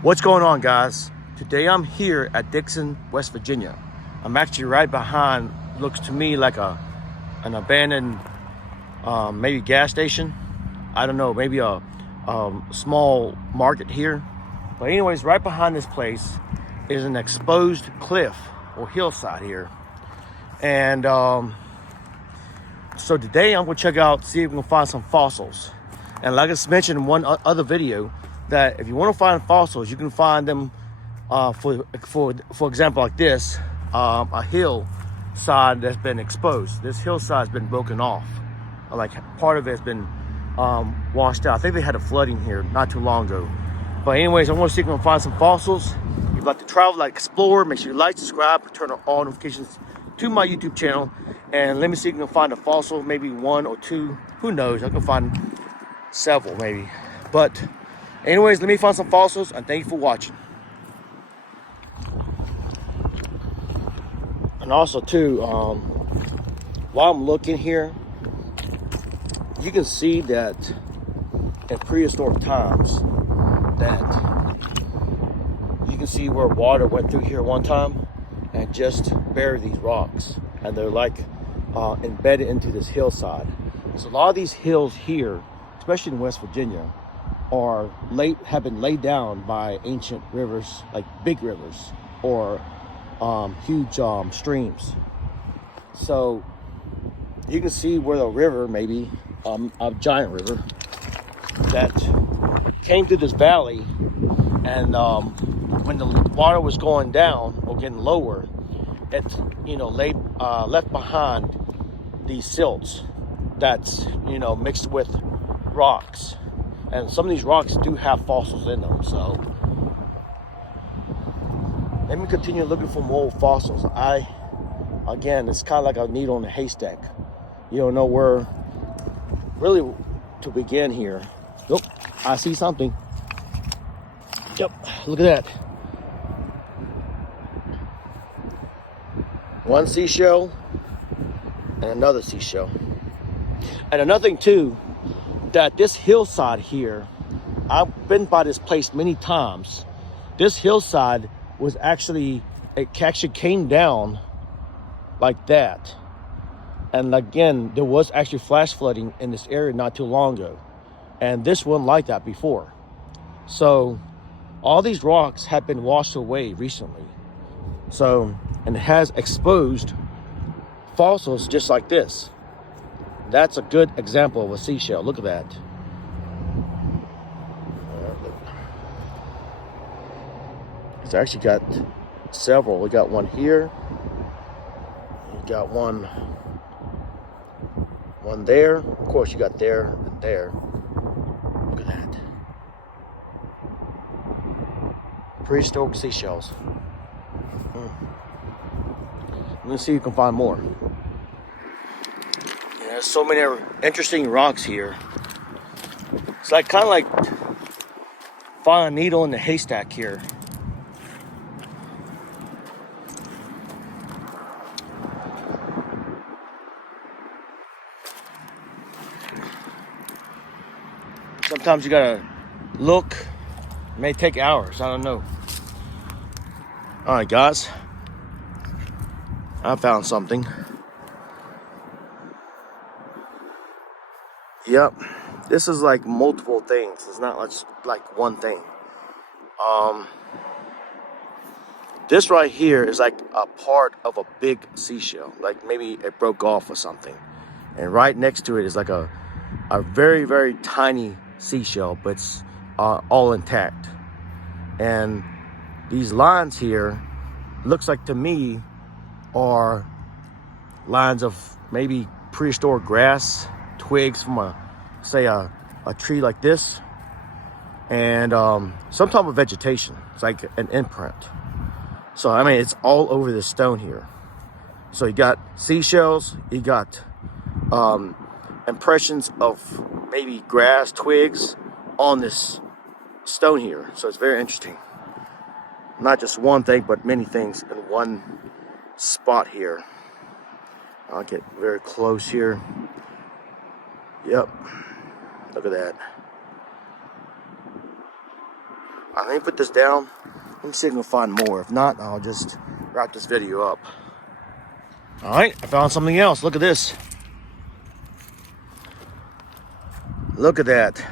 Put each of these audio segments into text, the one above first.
What's going on, guys? Today I'm here at Dixon, West Virginia. I'm actually right behind, looks to me like an abandoned maybe gas station. I don't know, maybe a small market here. But anyways, right behind this place is an exposed cliff or hillside here. And so today I'm gonna check out, see if we can find some fossils. And like I mentioned in one other video, that if you want to find fossils, you can find them for example, like this, a hillside that's been exposed. This hillside's been broken off, like part of it's been washed out. I think they had a flooding here not too long ago. But anyways, I want to see if we can find some fossils. If you'd like to travel, like explore, make sure you like, subscribe, turn on all notifications to my YouTube channel, and let me see if we can find a fossil, maybe one or two. Who knows? I can find several maybe. But anyways, let me find some fossils, and thank you for watching. And also too, while I'm looking here, you can see that in prehistoric times, that you can see where water went through here one time and just buried these rocks, and they're like embedded into this hillside. So a lot of these hills here, especially in West Virginia, have been laid down by ancient rivers, like big rivers or huge streams. So you can see where the river, maybe a giant river that came through this valley, and when the water was going down or getting lower, it left behind these silts that's mixed with rocks, and some of these rocks do have fossils in them. So let me continue looking for more fossils. Again, it's kind of like a needle in a haystack. You don't know where really to begin here. Nope, I see something. Yep, look at that. One seashell and another seashell. And another thing too, that this hillside here, I've been by this place many times. This hillside was actually came down like that. And again, there was actually flash flooding in this area not too long ago. And this wasn't like that before. So all these rocks have been washed away recently. So, and it has exposed fossils just like this. That's a good example of a seashell. Look at that. It's actually got several. We got one here. We got one there. Of course, you got there and there. Look at that. Prehistoric seashells. Let's see if you can find more. There's so many interesting rocks here. It's like kind of like find a needle in the haystack here. Sometimes you gotta look. It may take hours. I don't know. All right, guys. I found something. Yep. This is like multiple things. It's not like one thing. This right here is like a part of a big seashell. Like maybe it broke off or something. And right next to it is like a very, very tiny seashell, but it's all intact. And these lines here, looks like to me, are lines of maybe prehistoric grass, twigs from a tree like this, and some type of vegetation. It's like an imprint. So I mean, it's all over the stone here. So you got seashells, you got impressions of maybe grass, twigs on this stone here. So it's very interesting. Not just one thing, but many things in one spot here. I'll get very close here. Yep, look at that. Let me put this down. Let me see if I can find more. If not, I'll just wrap this video up. All right, I found something else. Look at this. Look at that.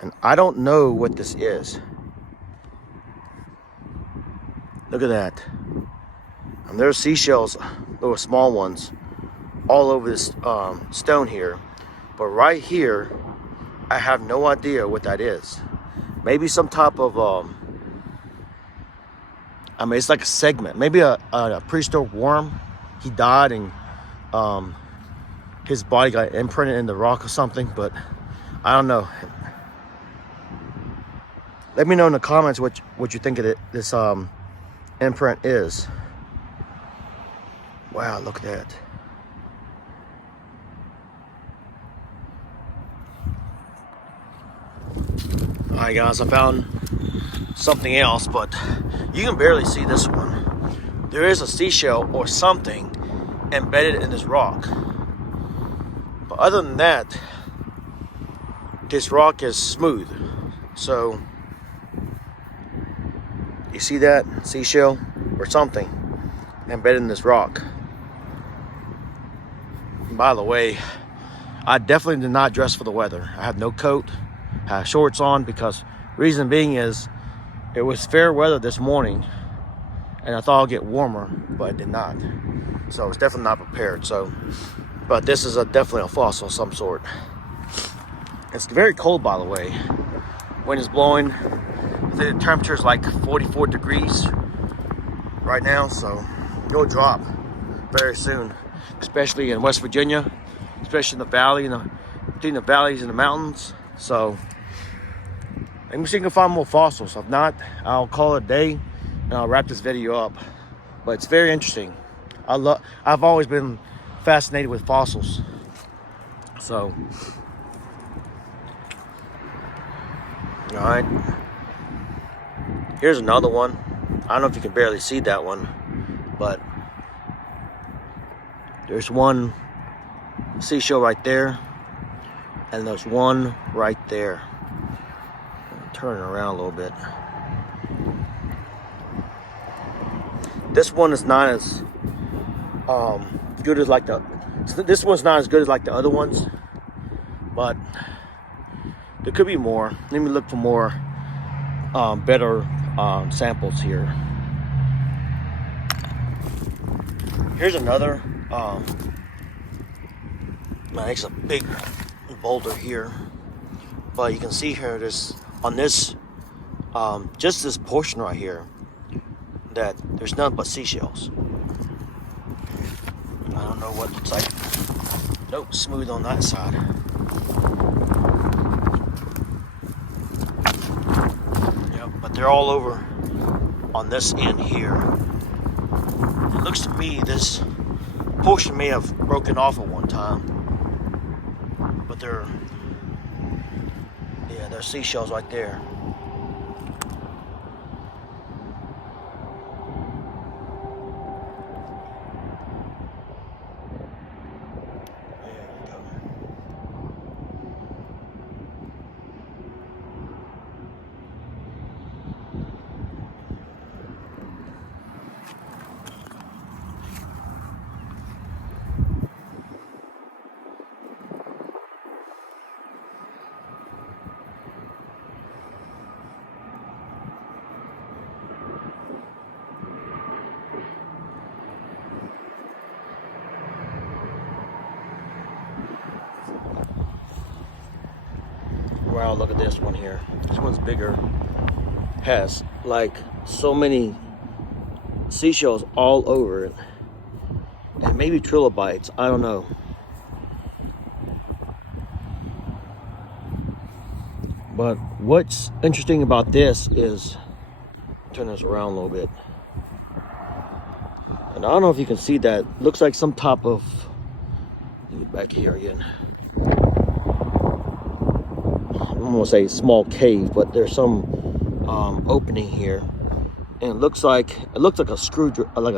And I don't know what this is. Look at that. And there's seashells, little small ones, all over this stone here. But right here, I have no idea what that is. Maybe some type of, I mean, it's like a segment. Maybe a prehistoric worm. He died and his body got imprinted in the rock or something, but I don't know. Let me know in the comments what you think of this imprint is. Wow, look at that. Alright guys, I found something else, but you can barely see this one. There is a seashell or something embedded in this rock. But other than that, this rock is smooth. So, you see that seashell or something embedded in this rock. And by the way, I definitely did not dress for the weather. I have no coat, I have shorts on, because reason being is it was fair weather this morning and I thought I'd get warmer, but it did not. So I was definitely not prepared. So, but this is definitely a fossil of some sort. It's very cold, by the way. Wind is blowing. I think the temperature is like 44 degrees right now, so it'll drop very soon, especially in West Virginia, especially in the valley, between the valleys and the mountains. So let me see if I can find more fossils. If not, I'll call it a day and I'll wrap this video up. But it's very interesting. I've always been fascinated with fossils. So, all right. Here's another one. I don't know if you can barely see that one, but there's one seashell right there, and there's one right there. Turn it around a little bit. This one is not as good as like this one's not as good as like the other ones, but there could be more. Let me look for more better samples here. Here's another. It's a big boulder here, but you can see here this on this just this portion right here that there's none but seashells. I don't know what it's like. Nope, smooth on that side. Yep, but they're all over on this end here. It looks to me this portion may have broken off at one time, but there's seashells right there. Wow, look at this one here. This one's bigger. Has like so many seashells all over it. And maybe trilobites, I don't know. But what's interesting about this is, turn this around a little bit. And I don't know if you can see that. Looks like some type of, back here again. I'm gonna say small cave, but there's some opening here, and it looks like a screw, like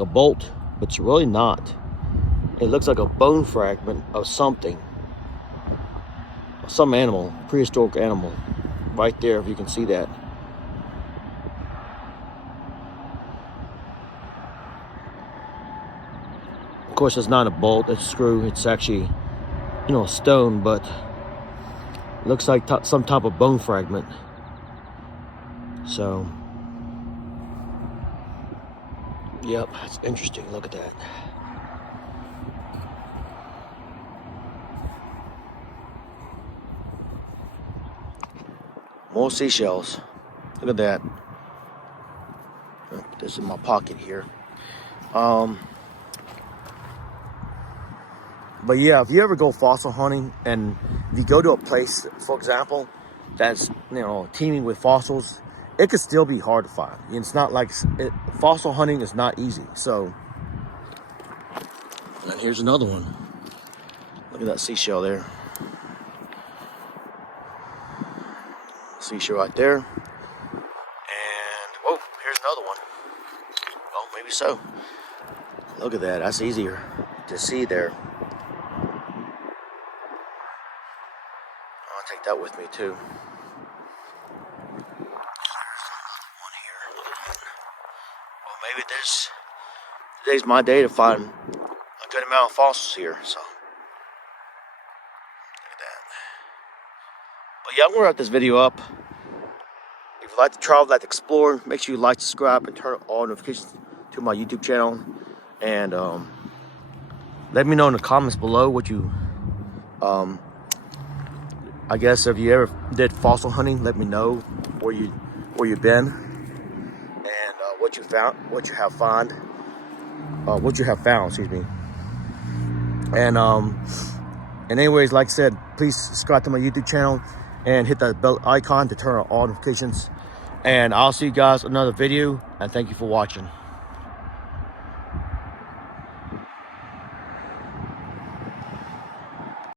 a bolt, but it's really not. It looks like a bone fragment of something. some animal, prehistoric animal, right there, if you can see that. Of course, it's not a bolt, it's a screw. It's actually, you know, stone, but looks like some type of bone fragment. So, yep, that's interesting. Look at that. More seashells. Look at that. Put this in my pocket here. But yeah, if you ever go fossil hunting and if you go to a place, for example, that's, you know, teeming with fossils, it could still be hard to find. It's not like fossil hunting is not easy. So, and here's another one. Look at that seashell there. Seashell right there. And whoa, here's another one. Well, maybe so. Look at that. That's easier to see there. I'll take that with me too. Well, maybe today's my day to find a good amount of fossils here. So look at that. But yeah, I'm gonna wrap this video up. If you like to travel, like to explore, make sure you like, subscribe, and turn on all notifications to my YouTube channel. And let me know in the comments below what you, I guess if you ever did fossil hunting, let me know where you've been and what you found, what you have found, excuse me. And anyways, like I said, please subscribe to my YouTube channel and hit that bell icon to turn on all notifications. And I'll see you guys in another video, and thank you for watching.